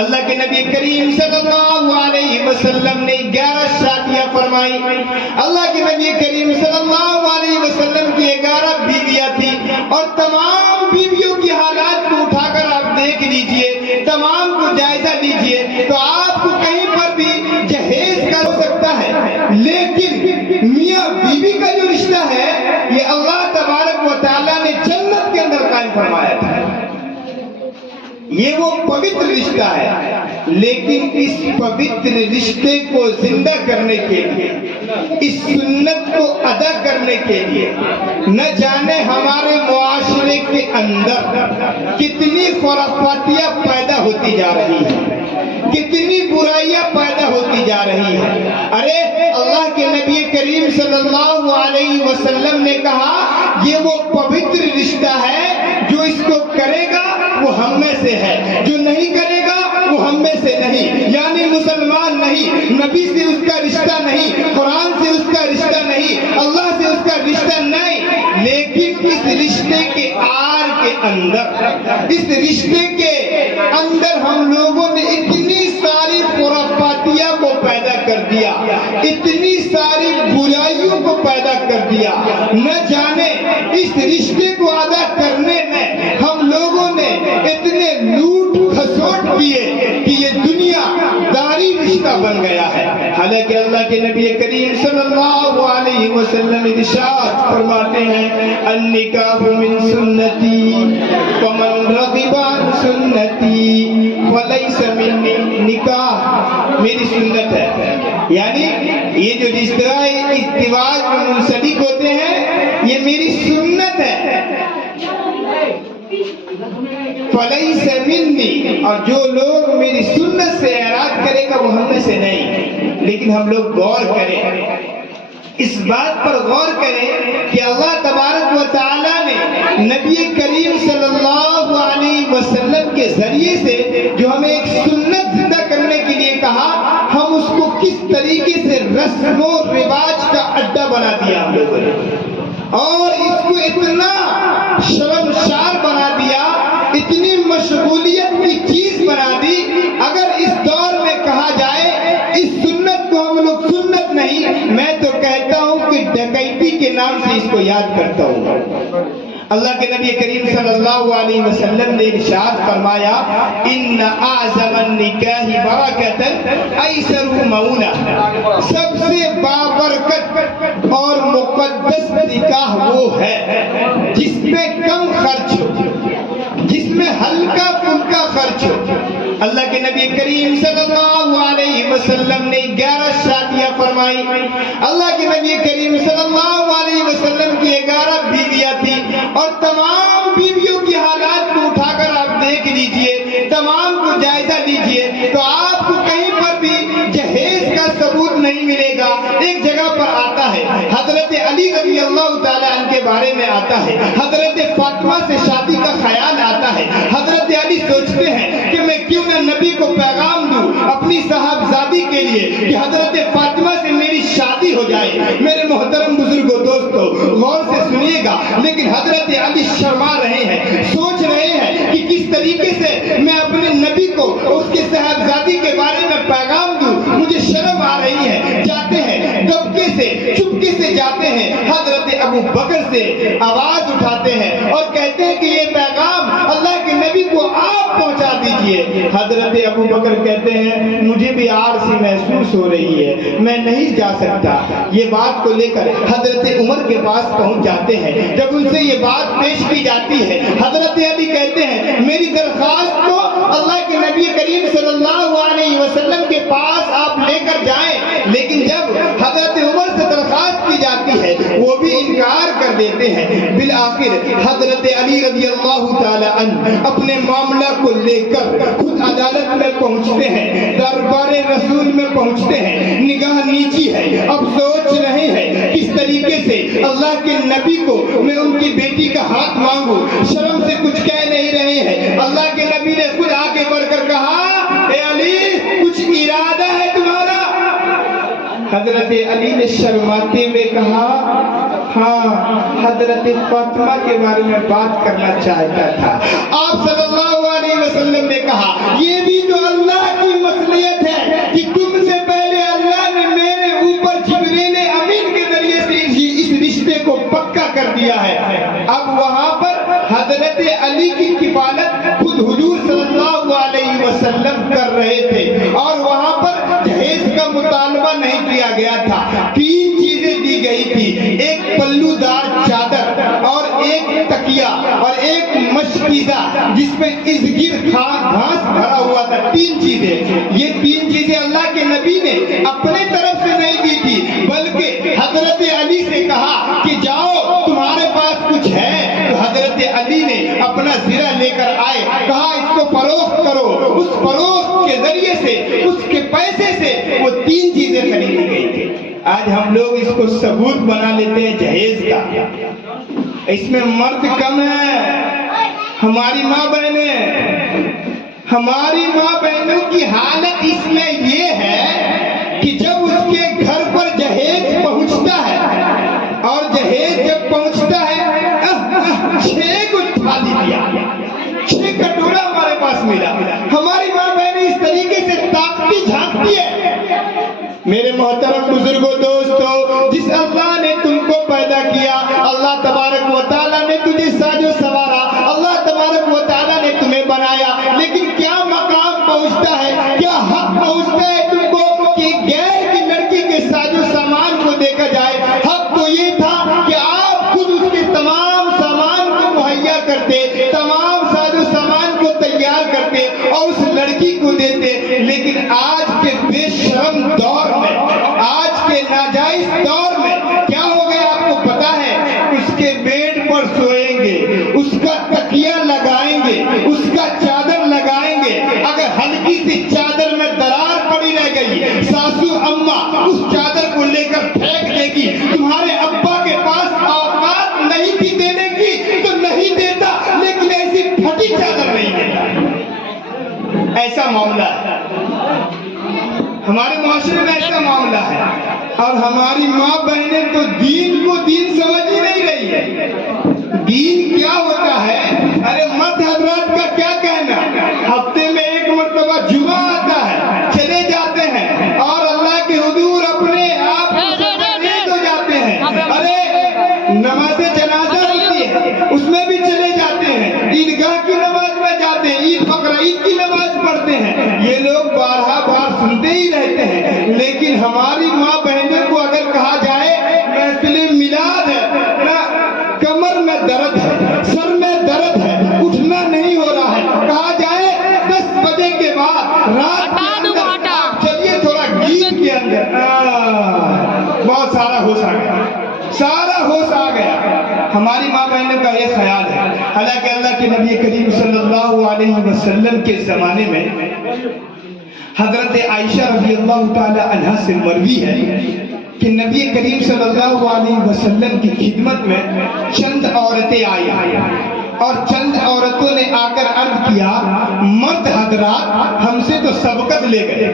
اللہ کے نبی کریم صلی اللہ علیہ وسلم نے 11 شادیاں فرمائی. اللہ کے نبی کریم صلی اللہ علیہ وسلم کی 11 بیویاں تھیں اور تمام بیویوں کی حالات کو اٹھا کر آپ دیکھ لیجئے, تمام کو جائزہ لیجئے تو آپ کو کہیں پر بھی جہیز کا ہو سکتا ہے, لیکن میاں بیوی کا جو رشتہ ہے یہ اللہ تبارک و تعالیٰ نے جنت کے اندر قائم فرمایا تھا. یہ وہ پوتر رشتہ ہے, لیکن اس پوتر رشتے کو زندہ کرنے کے لیے, اس سنت کو ادا کرنے کے لیے نہ جانے ہمارے معاشرے کے اندر کتنی خرافاتیاں پیدا ہوتی جا رہی ہیں, کتنی برائیاں پیدا ہوتی جا رہی ہیں. ارے اللہ کے نبی کریم صلی اللہ علیہ وسلم نے کہا یہ وہ پوتر رشتہ ہے جو اس کو کرے گا وہ ہم میں سے ہے, جو نہیں کرے گا وہ ہم میں سے نہیں. یعنی مسلمان نہیں, نبی سے اس کا رشتہ نہیں, قرآن سے اس کا رشتہ نہیں, اللہ سے اس کا رشتہ نہیں, لیکن اس رشتے کے آر کے اندر, اس رشتے کے اندر ہم لوگوں نے اتنی ساری خرافاتیاں کو پیدا کر دیا, اتنی ساری برائیوں کو پیدا کر دیا. نہ جانے اس رشتے کو ادا کرنے میں ہم لوگوں نے اتنے لوٹ کھسوٹ کیے کہ یہ دنیا داری رشتہ بن گیا ہے. حالانکہ اللہ کے نبی کریم صلی اللہ علیہ وسلم ارشاد فرماتے ہیں النکاح من سنتی فمن رغب عن سنتی فلیس منی. نکاح میری سنت ہے, یعنی یہ جو رشتہ ازدواج میں منسلک ہوتے ہیں یہ میری سنت ہے. فلیس منی, اور جو لوگ میری سنت سے اعراض کرے گا وہ ہم میں سے نہیں. لیکن ہم لوگ غور کریں, اس بات پر غور کریں کہ اللہ تبارک و تعالیٰ نے نبی کریم صلی اللہ علیہ وسلم کے ذریعے سے جو ہمیں ایک سنت زندہ کرنے کے لیے کہا, ہم اس کو کس طریقے سے رسم و رواج کا اڈا بنا دیا ہم لوگوں نے, اور اس کو اتنا شرمسار بنا دیا, اتنی مشغولیت کی چیز بنا دی. اگر اس دور میں کہا جائے اس سنت کو ہم لوگ سنت نہیں, میں تو کہتا ہوں کہ ڈکیتی کے نام سے اس کو یاد کرتا ہوں. اللہ کے نبی کریم صلی اللہ علیہ وسلم نے ارشاد فرمایا ان اعظم النکاح برکۃ ایسر مؤونہ, سب سے بابرکت اور مقدس نکاح وہ ہے جس میں کم خرچ ہو, جس میں ہلکا پھلکا خرچ ہو. اللہ کے نبی کریم صلی اللہ علیہ وسلم نے 11 شادیاں فرمائی. اللہ کے نبی کریم صلی اللہ علیہ وسلم کی 11 بیویاں تھیں اور تمام بیویوں کی حالات کو اٹھا کر آپ دیکھ لیجئے, تمام کو جائزہ لیجئے تو آپ کو کہیں پر بھی جہیز کا ثبوت نہیں ملے گا. ایک جگہ پر آتا ہے حضرت علی رضی اللہ تعالیٰ عنہ کے بارے میں آتا ہے, حضرت فاطمہ سے شادی کا خیال آتا ہے. حضرت علی سوچتے ہیں کہ میں کیوں نہ نبی کو پیغام دوں اپنی صاحبزادی کے لیے کہ حضرت فاطمہ سے میری شادی ہو جائے. میرے محترم بزرگوں دوستو غور سے سنیے گا, لیکن حضرت علی شرما رہے ہیں, سوچ رہے ہیں کہ کس طریقے سے میں اپنے نبی کو اس کے صاحبزادی کے بارے میں پیغام دوں, مجھے شرم آ رہی ہے. جاتے ہیں دبکے سے چپکے سے جاتے ہیں, حضرت ابو بکر سے آواز اٹھاتے ہیں اور کہتے ہیں کہ یہ پیغام اللہ کے نبی کو آپ پہنچا دیجئے. حضرت ابو بکر کہتے ہیں مجھے بھی آر سی محسوس ہو رہی ہے, میں نہیں جا سکتا. یہ بات کو لے کر حضرت عمر کے پاس پہنچ جاتے ہیں. جب ان سے یہ بات پیش کی جاتی ہے, حضرت علی کہتے ہیں میری درخواست کو اللہ کے نبی کریم صلی اللہ علیہ وسلم کے پاس آپ لے کر جائیں. لیکن جب حضرت عمر سے درخواست کی جاتی ہے وہ بھی انکار کر دیتے ہیں. بالآخر حضرت علی رضی اللہ تعالی عنہ اپنے معاملہ کو لے کر خود عدالت میں پہنچتے ہیں, دربار رسول میں پہنچتے ہیں. نگاہ نیچی ہے, اب سوچ رہے ہیں کس طریقے سے اللہ کے نبی کو میں ان کی بیٹی کا ہاتھ مانگوں. شرم سے کچھ کہہ نہیں رہے ہیں. اللہ کے نبی نے خود آگے بڑھ کر کہا اے علی کچھ ارادہ ہے تمہارا؟ حضرت علی نے شرماتے ہوئے کہا ہاں حضرت فاطمہ کے بارے میں بات کرنا چاہتا تھا. آپ صلی اللہ علیہ وسلم نے کہا یہ بھی تو اللہ جس میں ازگیر گھاس بھرا ہوا تھا. 3 چیزیں. یہ 3 چیزیں اللہ کے نبی نے اپنے طرف سے نہیں دی تھی، بلکہ حضرت علی سے کہا کہ جاؤ تمہارے پاس کچھ ہے. تو حضرت علی نے اپنا زرہ لے کر آئے، کہا اس کو فروخت کرو. اس فروخت کے ذریعے سے، اس کے پیسے سے وہ 3 چیزیں خریدی گئی تھی. آج ہم لوگ اس کو ثبوت بنا لیتے ہیں جہیز کا. اس میں مرد کم ہے. ہماری ماں بہنوں کی حالت اس میں یہ ہے کہ جب اس کے گھر پر جہیز پہنچتا ہے، اور جہیز جب پہنچتا ہے 6 کو تھالی دیا، 6 کٹورا ہمارے پاس ملا. ہماری ماں بہنیں اس طریقے سے طاقتی جھانکتی ہے. میرے محترم بزرگوں، دوستو، جس اللہ نے تم کو پیدا کیا، اللہ تبارک و تعالیٰ نے تجھے ساز و سوارا، اللہ تبارک و تعالیٰ نے تمہیں بنایا، لیکن کیا مقام پہنچتا ہے، کیا حق پہنچتا ہے تم کو کہ غیر کی لڑکی کے ساز و سامان کو دیکھا جائے؟ حق تو یہ تھا کہ آپ خود اس کے تمام سامان کو مہیا کرتے، تمام ساز و سامان کو تیار کرتے اور اس لڑکی کو دیتے. لیکن آج کے بے شرم دور میں، آج کے ناجائز دور میں کیا ہو گیا آپ کو پتا ہے؟ اس کے بیڈ پر سوئیں گے، اس کا تکیہ لگائیں گے، اس کا چادر لگائیں گے. اگر ہلکی سی چادر میں درار پڑی رہ گئی، ساسو اماں اس چادر کو لے کر پھینک دے گی. تمہارے ابا کے پاس اوقات نہیں تھی دینے کی تو نہیں دیتا، لیکن ایسی پھٹی چادر نہیں دیتا. ایسا معاملہ ہے ہمارے معاشرے میں، ایسا معاملہ ہے. اور ہماری ماں بہنیں تو دین کو دین سمجھ ہی نہیں رہی ہے. دین کیا ہوتا ہے؟ ارے مرد حضرات کا کیا کہنا، ہفتے میں 1 مرتبہ جمعہ آتا ہے، چلے جاتے ہیں اور اللہ کے حضور اپنے آپ کو سرزنش ہو جاتے ہیں. ارے نماز جنازہ ہوتی ہے، اس میں بھی چلے جاتے ہیں، عیدگاہ کی نماز میں جاتے ہیں، عید بقرہ عید کی نماز پڑھتے ہیں. یہ لوگ بارہا بار سنتے ہی رہتے ہیں. لیکن ہماری ماں بہنوں کو اگر کہا جائے محفل میلاد ہے نا، کمر میں درد ہے، سر میں درد ہے، اٹھنا نہیں ہو رہا ہے، کہا جائے 10 بجے کے بعد رات کے اندر چلیے تھوڑا گیت کے اندر، بہت سارا ہوش آ گیا، سارا ہوش آ گیا. ہماری ماں بہنوں کا یہ خیال ہے. حالانکہ اللہ کے نبی کریم صلی اللہ علیہ وسلم کے زمانے میں حضرت عائشہ رضی اللہ تعالی عنہ سے مروی ہے کہ نبی کریم صلی اللہ علیہ وسلم کی خدمت میں چند عورتیں آئی اور چند عورتوں نے آ کر عرض کیا، مرد حضرات ہم سے تو سبقت لے گئے.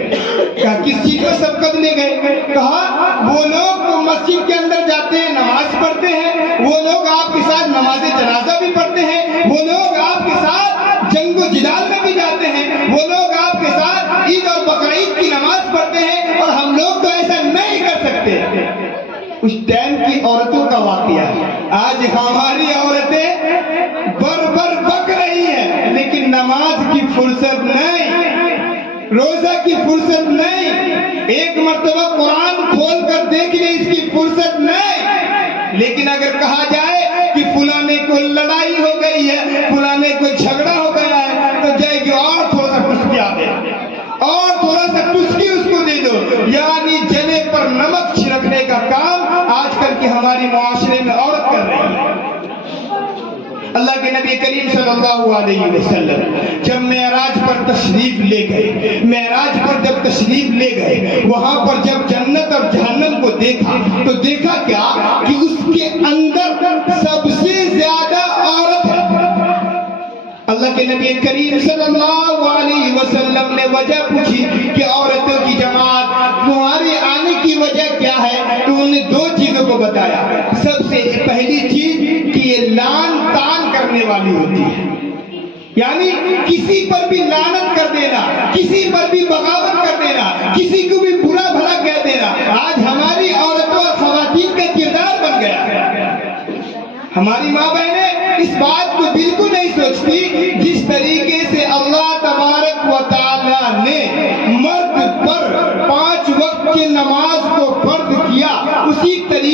کہا کس چیز کو سبقت لے گئے؟ کہا وہ لوگ تو مسجد کے اندر جاتے ہیں، نماز پڑھتے ہیں، وہ لوگ آپ کے ساتھ نماز جنازہ بھی پڑھتے ہیں، وہ لوگ آپ کے ساتھ جنگ و جدال میں بھی جاتے ہیں، وہ لوگ آپ کے ساتھ عید اور بقرعید کی نماز پڑھتے ہیں، اور ہم لوگ تو ایسا نہیں کر سکتے. اس ٹائم کی عورتوں کا واقعہ ہے. آج ہماری عورتیں بر بک رہی ہیں، لیکن نماز کی فرصت نہیں، روزہ کی فرصت نہیں، 1 مرتبہ قرآن کھول کر دیکھ لے اس کی فرصت نہیں. لیکن اگر کہا جائے کہ فلانے کو لڑائی ہو گئی ہے، فلانے کو جھگڑا ہو گیا ہے، تو جائے گی اور تھوڑا سا ٹسکی آ گیا، اور تھوڑا سا ٹسکی اس کو دے دو. یعنی جلے پر نمک چھڑکنے کا کام آج کل کی ہماری معاشرے میں عورت کر رہی ہے. اللہ کے نبی کریم صلی اللہ علیہ وسلم جب معراج پر تشریف لے گئے، معراج پر جب تشریف لے گئے، وہاں پر جب جنت اور جہنم کو دیکھا تو دیکھا کیا کہ اس کے اندر سب سے زیادہ عورت ہے. اللہ کے نبی کریم صلی اللہ علیہ وسلم نے وجہ پوچھی کہ عورتوں کی جماعت تمہارے آنے کی وجہ کیا ہے؟ تو انہوں نے 2 چیزوں کو بتایا. سب سے پہلی چیز کہ یہ لعن طعن کرنے والی ہوتی ہے، یعنی کسی پر بھی لعنت کر دینا، کسی پر بھی بغاوت کر دینا، کسی کو بھی برا بھلا کہہ دینا آج ہماری عورتوں اور خواتین کا کردار بن گیا ہے. ہماری ماں بہنیں اس بات کو بالکل نہیں سوچتی جس طریقے سے اللہ تبارک و تعالی نے مرد پر 5 وقت کی نماز کو فرض کیا، اسی طریقے